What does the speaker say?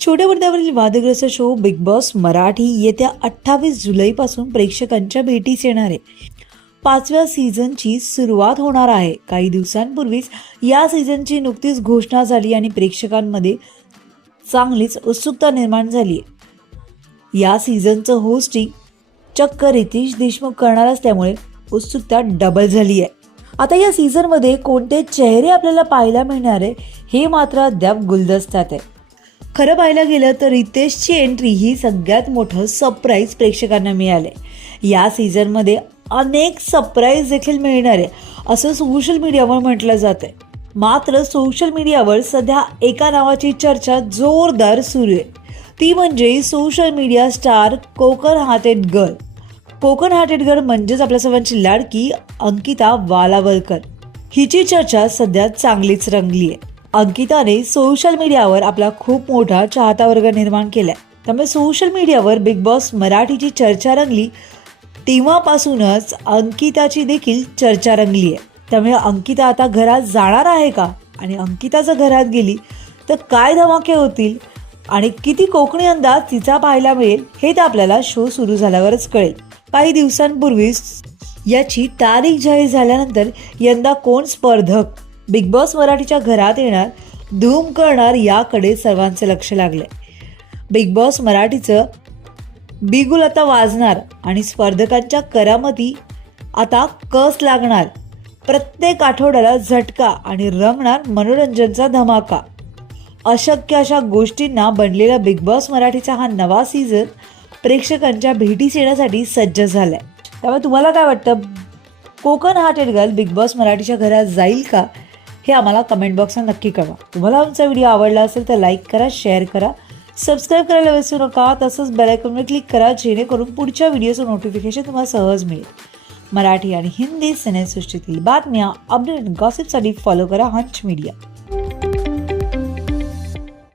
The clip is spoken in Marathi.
छोट्या पडद्यावरील वादग्रस्त शो बिग बॉस मराठी येत्या अठ्ठावीस जुलैपासून प्रेक्षकांच्या भेटीस येणार आहे. पाचव्या सीझनची सुरुवात होणार आहे. काही दिवसांपूर्वीच या सीझनची नुकतीच घोषणा झाली आणि प्रेक्षकांमध्ये चांगलीच उत्सुकता निर्माण झाली आहे. या सीझनचं होस्टिंग चक्क रितेश देशमुख करणार असल्यामुळे उत्सुकता डबल झाली आहे. आता या सीझनमध्ये कोणते चेहरे आपल्याला पाहायला मिळणार आहे हे मात्र अद्याप गुलदस्त्यात आहे. खरं पाहायला गेलं तर रितेशची एंट्री ही सगळ्यात मोठं सरप्राईज प्रेक्षकांना मिळाले. या सीझनमध्ये अनेक सरप्राईज देखील मिळणार आहे असं सोशल मीडियावर म्हटलं जातंय. मात्र सोशल मीडियावर सध्या एका नावाची चर्चा जोरदार सुरू आहे. ती म्हणजे social media star Konkan hearted girl Konkan hearted girl म्हणजेच आपल्या सर्वांची लाडकी अंकिता वालावलकर. हिची चर्चा सध्या चांगलीच रंगली आहे अंकिताने सोशल मीडियावर आपला खूप मोठा चाहता वर्ग निर्माण केलाय. त्यामुळे सोशल मीडियावर बिग बॉस मराठीची चर्चा रंगली तेव्हापासूनच अंकिताची देखील चर्चा रंगली आहे त्यामुळे अंकिता आता घरात जाणार आहे का? आणि अंकिता जर घरात गेली तर काय धमाके होतील? आणि किती कोकणी अंदाज तिचा पाहायला मिळेल हे तर आपल्याला शो सुरू झाल्यावरच कळेल. काही दिवसांपूर्वीच याची तारीख जाहीर झाल्यानंतर यंदा कोण स्पर्धक? बिग बॉस मराठीच्या घरात येणार धूम करणार याकडे सर्वांचे लक्ष लागले बिग बॉस मराठीचं बिगुल आता वाजणार आणि स्पर्धकांच्या करामती आता कस लागणार? प्रत्येक आठवड्याला झटका आणि रंगणार मनोरंजनचा धमाका. अशक्य अशा गोष्टींना बनलेला बिग बॉस मराठीचा हा नवा सीझन प्रेक्षकांच्या भेटीस येण्यासाठी सज्ज झालाय. त्यामुळे तुम्हाला काय वाटतं? Konkan hearted girl Bigg Boss मराठीच्या घरात जाईल का? हे आम्हाला कमेंट बॉक्सला नक्की कळवा. तुम्हाला आमचा व्हिडिओ आवडला असेल तर लाईक करा शेअर करा. सबस्क्राईब करायला विसरू नका. तसंच बेलायकॉनवर क्लिक करा जेणेकरून पुढच्या व्हिडिओचं नोटिफिकेशन तुम्हाला सहज मिळेल. मराठी आणि हिंदी सिनेसृष्टीतील बातम्या अपडेट गॉसिपसाठी फॉलो करा हंच मीडिया